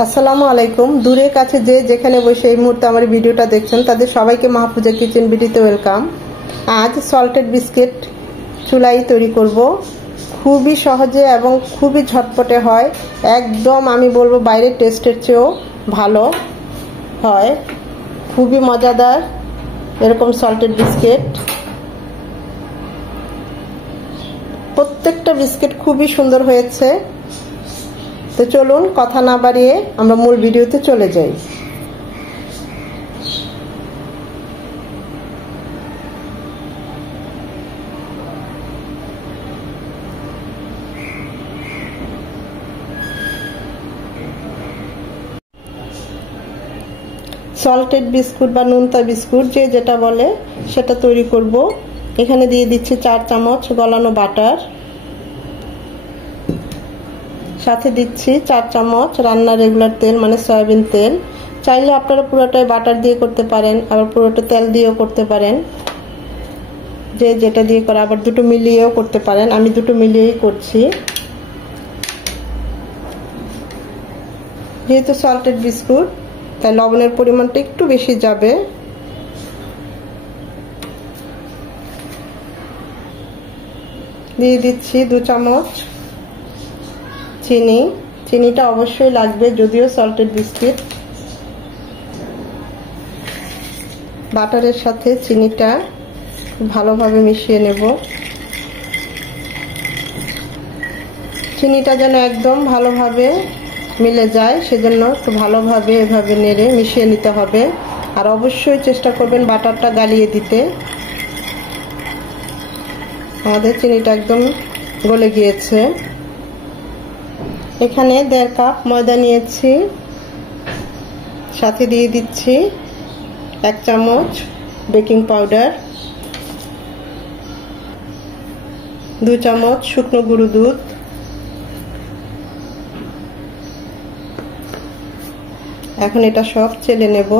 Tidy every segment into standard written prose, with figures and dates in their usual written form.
আসসালামু আলাইকুম। দূরে কাছে যে যেখানে বসে এই মুহূর্তে আমার ভিডিওটা দেখছেন তাদের সবাইকে মাহফুজা কিচেন বিডিতে ওয়েলকাম। আজ সল্টেড বিস্কিট চুলাই তৈরি করব। খুবই সহজে এবং খুবই ঝটপটে হয়, একদম আমি বলবো বাইরের টেস্টের চেয়েও ভালো হয়। খুবই মজাদার এরকম সল্টেড বিস্কিট। প্রত্যেকটা বিস্কিট খুবই সুন্দর হয়েছে। তো চলুন কথা না বাড়িয়ে আমরা মূল ভিডিওতে চলে যাই। সল্টেড বিস্কুট বা নোনতা বিস্কুট যে যেটা বলে সেটা তৈরি করব। এখানে দিয়ে দিচ্ছি 4 চামচ গলানো বাটার, সাথে দিচ্ছি 4 চামচ রান্নার রেগুলার তেল মানে সয়াবিন তেল। চাইলে আপনারা পুরোটাই বাটার দিয়ে করতে পারেন, আবার পুরোটা তেল দিয়েও করতে পারেন, যে যেটা দিয়ে করে, আবার দুটো মিলিয়েও করতে পারেন। আমি দুটো মিলিয়েই করছি, যেহেতু সল্টেড বিস্কুট তাই লবণের পরিমাণটা একটু বেশি যাবে। দিয়ে দিচ্ছি 2 চামচ চিনি। চিনিটা অবশ্যই লাগবে, যদিও সল্টেড বিস্কিট। বাটারের সাথে চিনিটা ভালোভাবে মিশিয়ে নেব। চিনিটা যেন একদম ভালোভাবে মিলে যায়, সেজন্য একটু ভালোভাবে এভাবে নেড়ে মিশিয়ে নিতে হবে। আর অবশ্যই চেষ্টা করবেন বাটারটা গালিয়ে দিতে। আমাদের চিনিটা একদম গলে গিয়েছে। এখানে 1.5 কাপ ময়দা নিয়েছি, সাথে দিয়ে দিচ্ছি 1 চামচ বেকিং পাউডার, 2 চামচ শুকনো গুঁড়ো দুধ, এখন এটা সব চেলে নেব।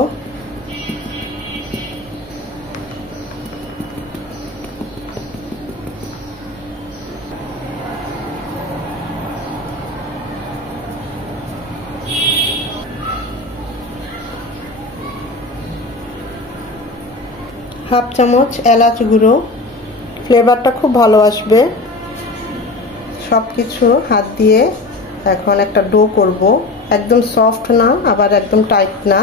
হাফ চামচ এলাচ গুঁড়ো, ফ্লেভারটা খুব ভালো আসবে। সবকিছু হাত দিয়ে এখন একটা ডো করব, একদম সফট না আবার একদম টাইট না।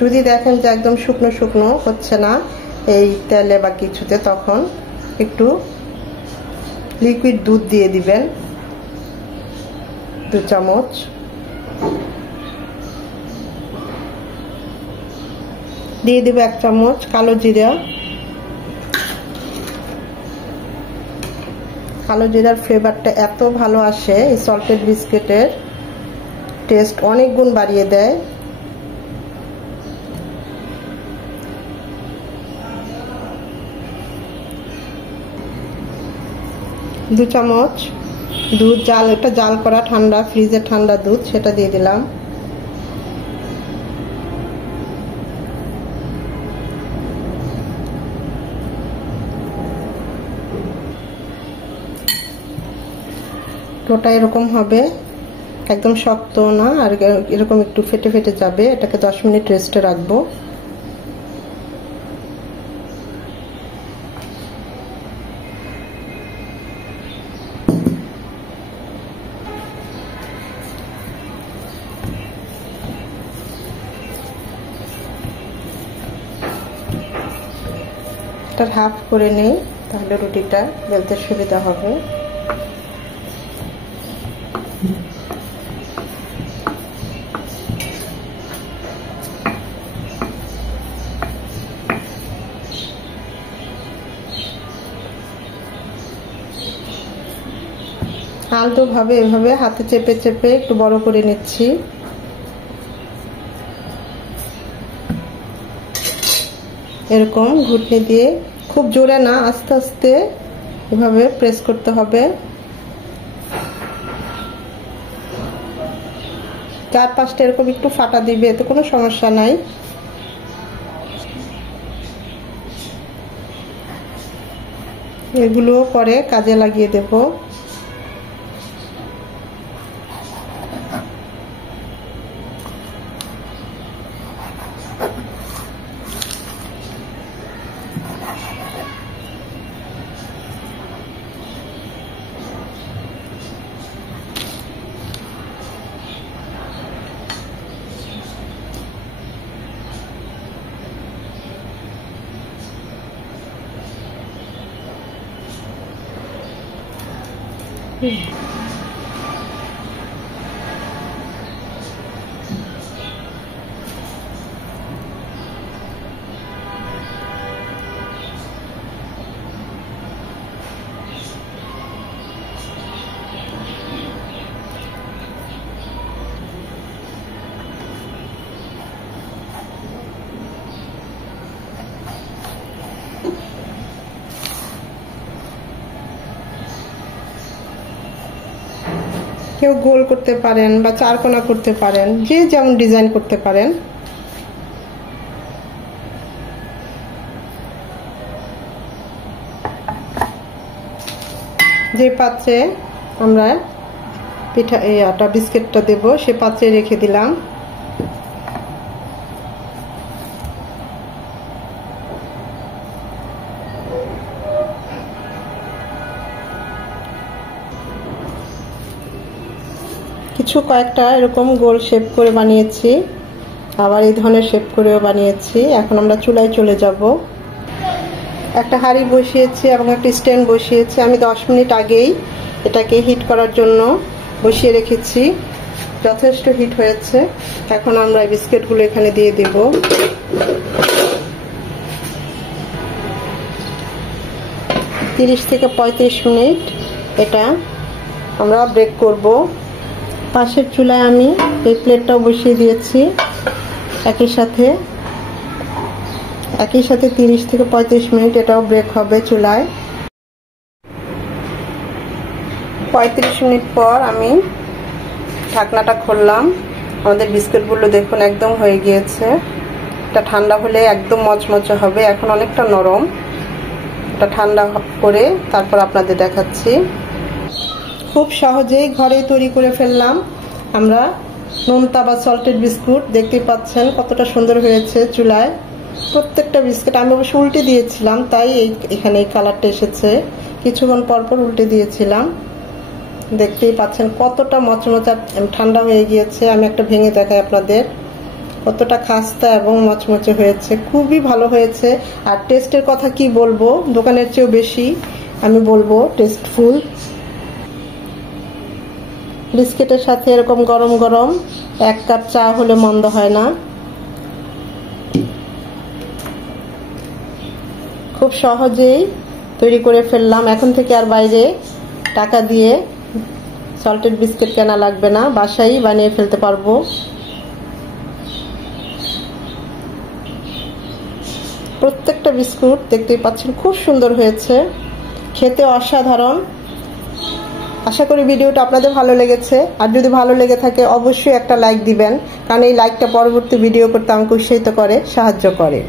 যদি দেখেন যে একদম শুকনো শুকনো হচ্ছে না এই তেলে বা কিছুতে, তখন একটু লিকুইড দুধ দিয়ে দিবেন 2 চামচ। দিয়ে দেব 1 চামচ কালো জিরা। কালো জিরার ফ্লেভারটা এত ভালো আসে, এই সল্টেড বিস্কিটের টেস্ট অনেক গুণ বাড়িয়ে দেয়। দু চামচ দুধ, জাল, এটা জাল করা ঠান্ডা ফ্রিজের ঠান্ডা দুধ, সেটা দিয়ে দিলাম। ওটা এরকম হবে, একদম শক্ত না আর এরকম একটু ফেটে ফেটে যাবে। এটাকে 10 মিনিট রেস্টে রাখবো। হাফ করে নেই, তাহলে রুটিটা বেলতে সুবিধা হবে। আলতো ভাবে এভাবে হাতে চেপে চেপে একটু বড় করে নিচ্ছি। এরকম ঘুটনি দিয়ে খুব জোরে না, আস্তে আস্তে এভাবে প্রেস করতে হবে। 4-5টা এরকম একটু ফাটা দিবে, এতে কোনো সমস্যা নাই। এগুলো পরে কাজে লাগিয়ে দেব। কেউ গোল করতে পারেন বা চারকোনা করতে পারেন, যে যেমন ডিজাইন করতে পারেন। যে পাত্রে আমরা পিঠা আটা বিস্কিটটা দেব সে পাত্রে রেখে দিলাম। কিছু কয়েকটা এরকম গোল শেপ করে বানিয়েছি, আবার এই ধরনের শেপ করেও বানিয়েছি। এখন আমরা চুলায় চলে যাব। একটা হাঁড়ি বসিয়েছি এবং একটা স্ট্যান্ড বসিয়েছি। আমি 10 মিনিট আগেই এটাকে হিট করার জন্য বসিয়ে রেখেছি, যথেষ্ট হিট হয়েছে। এখন আমরা বিস্কিটগুলো এখানে দিয়ে দেব। তিরিশ থেকে 35 মিনিট এটা আমরা বেক করব। পাশের চুলায় আমি এই প্লেটটাও বসিয়ে দিয়েছি। একই সাথে 30 থেকে 35 মিনিট এটাও বেক হবে চুলায়। 35 মিনিট পর আমি ঢাকনাটা খুললাম। আমাদের বিস্কুটগুলো দেখুন একদম হয়ে গিয়েছে। এটা ঠান্ডা হলে একদম মচমচে হবে, এখন অনেকটা নরম। এটা ঠান্ডা করে তারপর আপনাদের দেখাচ্ছি। খুব সহজেই ঘরে তৈরি করে ফেললাম আমরা নোনতা বা সল্টেড বিস্কুট। দেখতে পাচ্ছেন কতটা সুন্দর হয়েছে চুলায়। প্রত্যেকটা বিস্কুট আমি অবশ্য উল্টে দিয়েছিলাম, তাই এখানে এই কালারটা এসেছে। কিছুক্ষণ পর পর উল্টে দিয়েছিলাম। দেখতেই পাচ্ছেন কতটা মচমচা ঠান্ডা হয়ে গিয়েছে। আমি একটা ভেঙে দেখাই আপনাদের, কতটা খাস্তা এবং মচমচে হয়েছে। খুবই ভালো হয়েছে। আর টেস্টের কথা কি বলবো, দোকানের চেয়েও বেশি আমি বলবো টেস্টফুল। বিস্কিটের সাথে এরকম গরম গরম 1 কাপ চা হলে মন্দ হয় না। খুব সহজেই তৈরি করে ফেললাম। এখন থেকে আর বাইরে টাকা দিয়ে সল্টেড বিস্কিট কেনা লাগবে না, বাসায় বানিয়ে ফেলতে পারবো। প্রত্যেকটা বিস্কুট দেখতেই পাচ্ছেন খুব সুন্দর হয়েছে, খেতে অসাধারণ। আশা করি ভিডিওটা আপনাদের ভালো লেগেছে। আর যদি ভালো লেগে থাকে অবশ্যই একটা লাইক দিবেন, কারণ এই লাইকটা পরবর্তী ভিডিও করতে আমাকে উৎসাহিত করে, সাহায্য করে।